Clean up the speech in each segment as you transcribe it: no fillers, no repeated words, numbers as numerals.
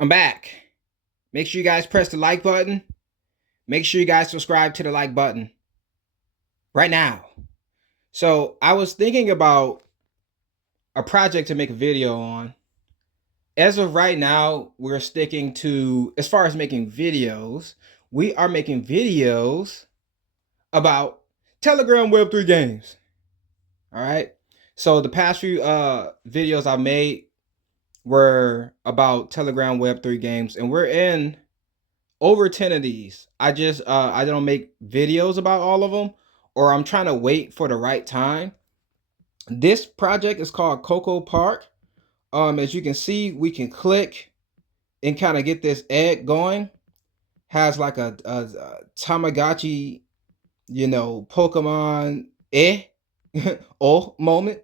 I'm back. Make sure you guys press the like button. Make sure you guys subscribe to the like button right now. So I was thinking about a project to make a video on. As of right now, we're sticking to, as far as making videos, we are making videos about Telegram Web3 games. All right. So the past few videos I made were about Telegram Web3 games, and we're in over 10 of these. I don't make videos about all of them, or I'm trying to wait for the right time. This project is called Coco Park. As you can see, we can click and kind of get this egg going. Has like a Tamagotchi, Pokemon oh moment.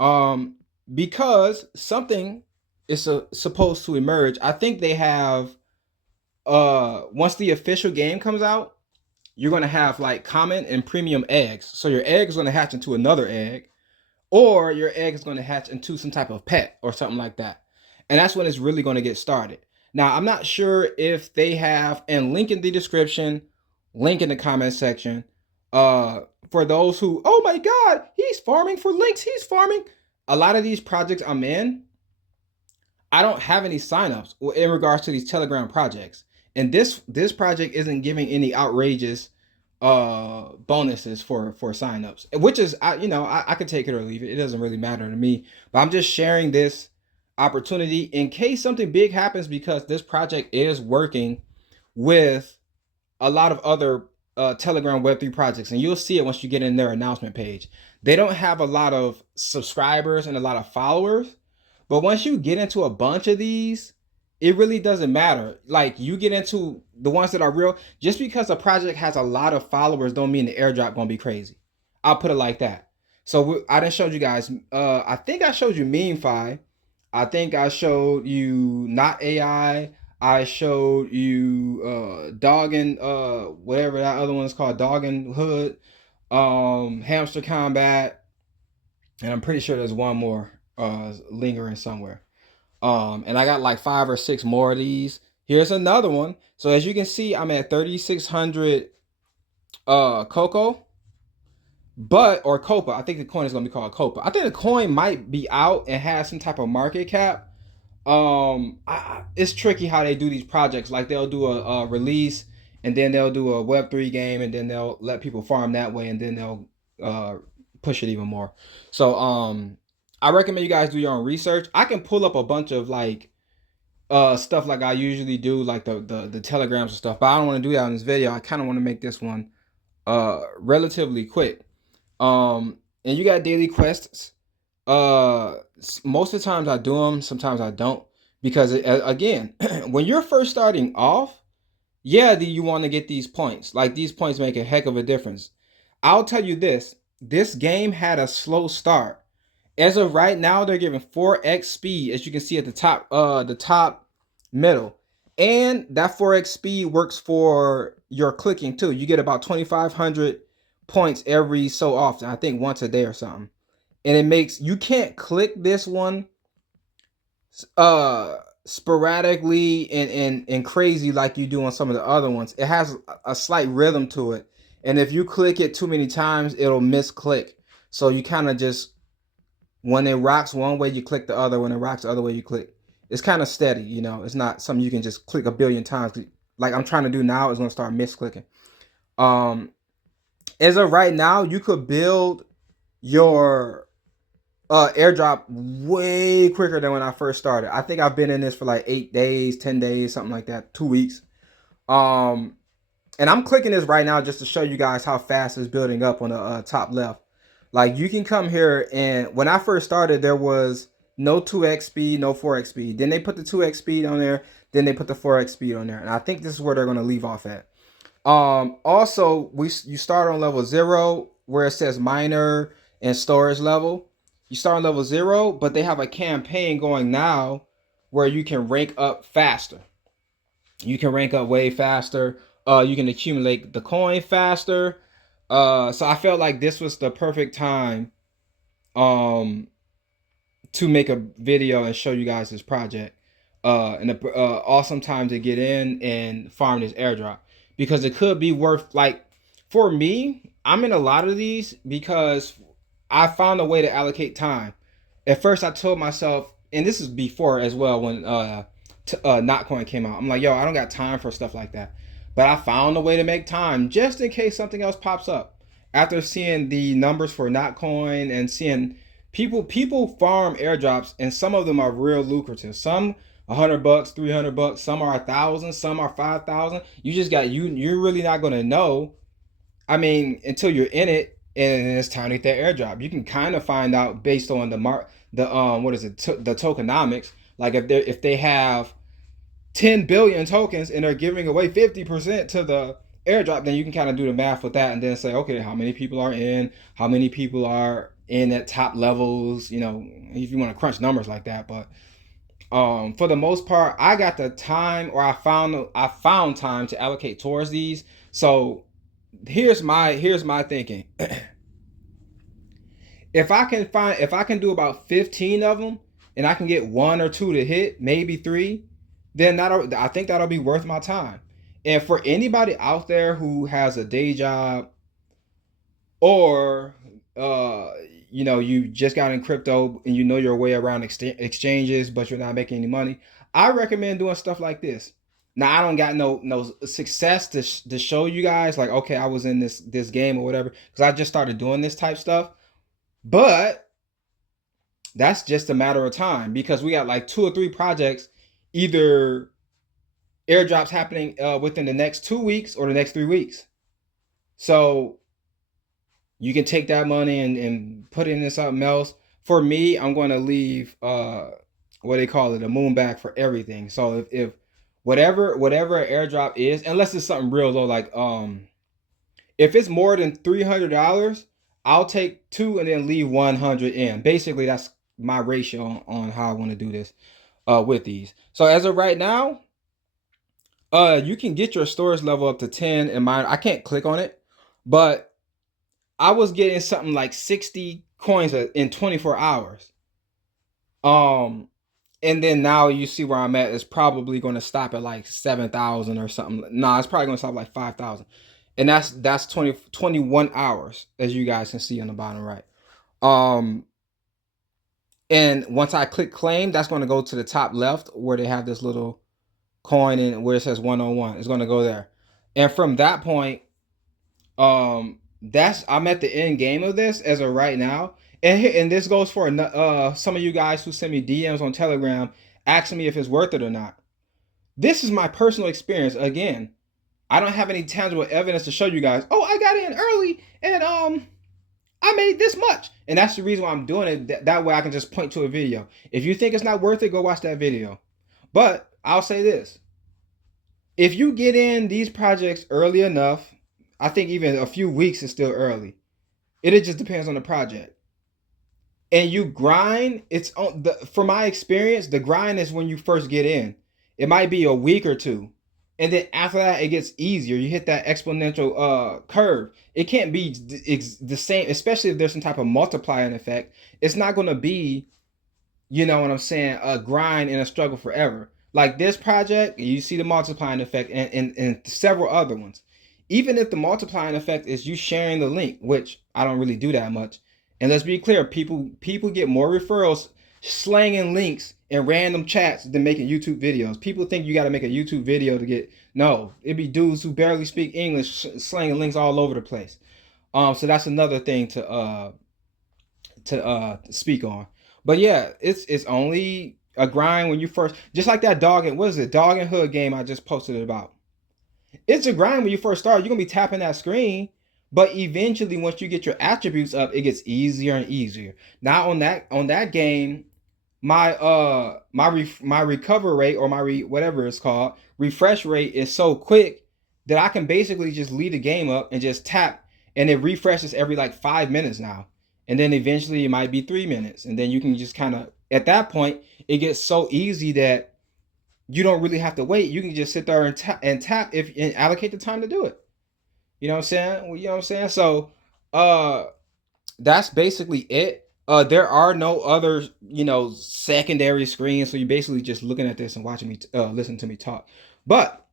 Um, because something is supposed to emerge. I think they have once the official game comes out, you're going to have like common and premium eggs. So your egg is going to hatch into another egg, or your egg is going to hatch into some type of pet or something like that. And that's when it's really going to get started. Now, I'm not sure if they have, and link in the description, link in the comment section. For those who, oh my God, he's farming for links. He's farming. A lot of these projects I'm in, I don't have any signups in regards to these Telegram projects. And this project isn't giving any outrageous bonuses for signups, which is I could take it or leave it. It doesn't really matter to me. But I'm just sharing this opportunity in case something big happens, because this project is working with a lot of other Telegram Web3 projects, and you'll see it once you get in their announcement page. They don't have a lot of subscribers and a lot of followers, but once you get into a bunch of these, it really doesn't matter. Like, you get into the ones that are real, just because a project has a lot of followers don't mean the airdrop gonna be crazy. I'll put it like that. So I done showed you guys. I think I showed you MemeFi. I think I showed you not AI. I showed you Doggin, whatever that other one is called, Doggin Hood, Hamster Combat, and I'm pretty sure there's one more lingering somewhere. And I got like 5 or 6 more of these. Here's another one. So as you can see, I'm at 3,600 Coco, or Copa. I think the coin is gonna be called Copa. I think the coin might be out and has some type of market cap. It's tricky how they do these projects. Like, they'll do a release, and then they'll do a Web3 game, and then they'll let people farm that way, and then they'll push it even more. So I recommend you guys do your own research. I can pull up a bunch of like stuff like I usually do, like the telegrams and stuff, but I don't want to do that in this video. I kind of want to make this one relatively quick. And you got daily quests. Most of the times I do them, sometimes I don't, because again, when you're first starting off, yeah, you want to get these points. Like, these points make a heck of a difference. I'll tell you this game had a slow start. As of right now, they're giving 4x speed, as you can see at the top middle. And that 4x speed works for your clicking too. You get about 2,500 points every so often. I think once a day or something. And it makes, you can't click this one sporadically and crazy like you do on some of the other ones. It has a slight rhythm to it. And if you click it too many times, it'll misclick. So you kind of just, when it rocks one way, you click the other. When it rocks the other way, you click. It's kind of steady, It's not something you can just click a billion times. Like I'm trying to do now, is going to start misclicking. As of right now, you could build your airdrop way quicker than when I first started. I think I've been in this for like 8 days, 10 days, something like that, 2 weeks. And I'm clicking this right now just to show you guys how fast it's building up on the top left. Like, you can come here, and when I first started, there was no 2x speed, no 4x speed. Then they put the 2x speed on there, then they put the 4x speed on there. And I think this is where they're going to leave off at. Also, you start on level 0, where it says miner and storage level. You start on level 0, but they have a campaign going now where you can rank up faster. You can rank up way faster. You can accumulate the coin faster. So I felt like this was the perfect time to make a video and show you guys this project. and a awesome time to get in and farm this airdrop, because it could be worth, like, for me, I'm in a lot of these because I found a way to allocate time. At first I told myself, and this is before as well, when Notcoin came out, I'm like, yo, I don't got time for stuff like that. But I found a way to make time just in case something else pops up. After seeing the numbers for Notcoin and seeing people farm airdrops, and some of them are real lucrative. Some $100, $300, some are 1,000, some are 5,000. You just got you're really not gonna know, I mean, until you're in it and it's time to get that airdrop. You can kind of find out based on the what is it, the tokenomics. Like if they have 10 billion tokens and they're giving away 50% to the airdrop, then you can kind of do the math with that and then say, okay, how many people are in, how many people are in at top levels, if you want to crunch numbers like that. But for the most part, I got the time, or I found time to allocate towards these. So here's my thinking. If I can do about 15 of them, and I can get one or two to hit, maybe three, then I think that'll be worth my time. And for anybody out there who has a day job, or uh you just got in crypto and you know your way around exchanges, but you're not making any money, I recommend doing stuff like this. Now, I don't got no success to show you guys, like, okay, I was in this game or whatever, because I just started doing this type stuff. But that's just a matter of time, because we got like 2 or 3 projects, either airdrops happening within the next 2 weeks or the next 3 weeks. So you can take that money and put it into something else. For me, I'm going to leave what they call it, a moon bag for everything. So if whatever airdrop is, unless it's something real low, like if it's more than $300, I'll take two and then leave 100 in. Basically, that's my ratio on how I want to do this with these. So as of right now, you can get your storage level up to 10 in mine. I can't click on it, but I was getting something like 60 coins in 24 hours. Um, and then now you see where I'm at. It's probably going to stop at like 7,000 or something. Nah, it's probably going to stop at like 5,000. And that's 21 hours, as you guys can see on the bottom right. Um, and once I click claim, that's going to go to the top left where they have this little coin and where it says 101. It's going to go there. And from that point, that's I'm at the end game of this as of right now. And this goes for some of you guys who send me DMs on Telegram asking me if it's worth it or not. This is my personal experience. Again, I don't have any tangible evidence to show you guys. Oh, I got in early and I made this much. And that's the reason why I'm doing it. That way I can just point to a video. If you think it's not worth it, go watch that video. But I'll say this. If you get in these projects early enough, I think even a few weeks is still early. It just depends on the project. And you grind, it's on from my experience, the grind is when you first get in. It might be a week or two. And then after that, it gets easier. You hit that exponential curve. It can't be the same, especially if there's some type of multiplying effect. It's not going to be, you know what I'm saying, a grind and a struggle forever. Like this project, you see the multiplying effect, and several other ones. Even if the multiplying effect is you sharing the link, which I don't really do that much. And let's be clear, people get more referrals slanging links in random chats than making YouTube videos. People think you got to make a YouTube video to get, no, it'd be dudes who barely speak English slanging links all over the place. So that's another thing to speak on. But yeah, it's only a grind when you first, just like that dog and what is it, dog and hood game I just posted about. It's a grind when you first start. You're gonna be tapping that screen, but eventually, once you get your attributes up, it gets easier and easier. Now on that game, my recover rate, or whatever it's called, refresh rate is so quick that I can basically just lead the game up and just tap, and it refreshes every like 5 minutes now. And then eventually it might be 3 minutes, and then you can just kind of, at that point it gets so easy that you don't really have to wait. You can just sit there and tap if and allocate the time to do it. You know what I'm saying? Well, you know what I'm saying? So, uh, that's basically it. There are no other, secondary screens, so you're basically just looking at this and watching me, listen to me talk. But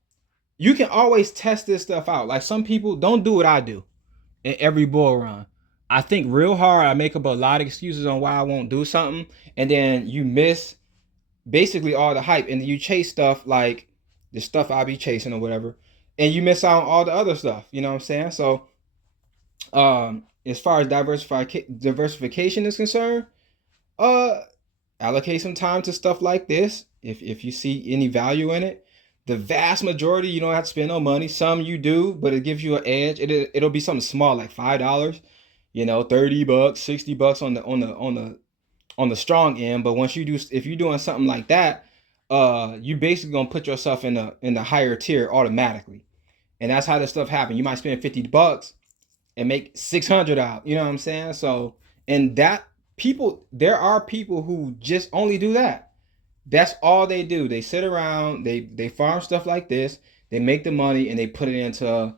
you can always test this stuff out. Like some people don't do what I do in every bull run. I think real hard. I make up a lot of excuses on why I won't do something, and then you miss basically all the hype, and you chase stuff like the stuff I'll be chasing or whatever, and you miss out on all the other stuff. You know what I'm saying? So, as far as diversification is concerned, uh, allocate some time to stuff like this if you see any value in it. The vast majority you don't have to spend no money. Some you do, but it gives you an edge. It'll be something small like $5, 30 bucks, $60 on the strong end. But once you do, if you're doing something like that, you basically gonna put yourself in the higher tier automatically. And that's how this stuff happens. You might spend $50 and make 600 out. You know what I'm saying? So, and that there are people who just only do that. That's all they do. They sit around, they farm stuff like this, they make the money and they put it into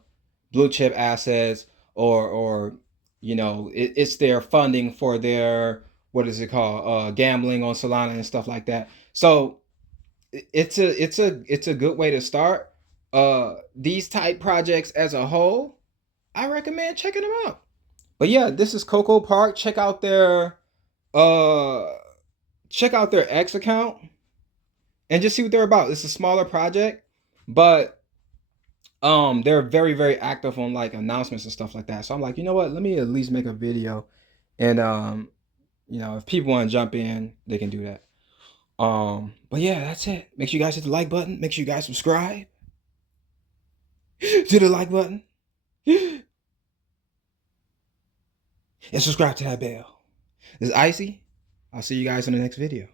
blue chip assets, or it's their funding for their, what is it called, gambling on Solana and stuff like that. So it's a good way to start. These type projects as a whole, I recommend checking them out. But yeah, this is Coco Park. Uh check out their X account and just see what they're about. It's a smaller project, but they're very, very active on like announcements and stuff like that. So I'm like, you know what? Let me at least make a video, and if people want to jump in, they can do that. But yeah, that's it. Make sure you guys hit the like button. Make sure you guys subscribe to the like button and subscribe to that bell. This is Icy. I'll see you guys in the next video.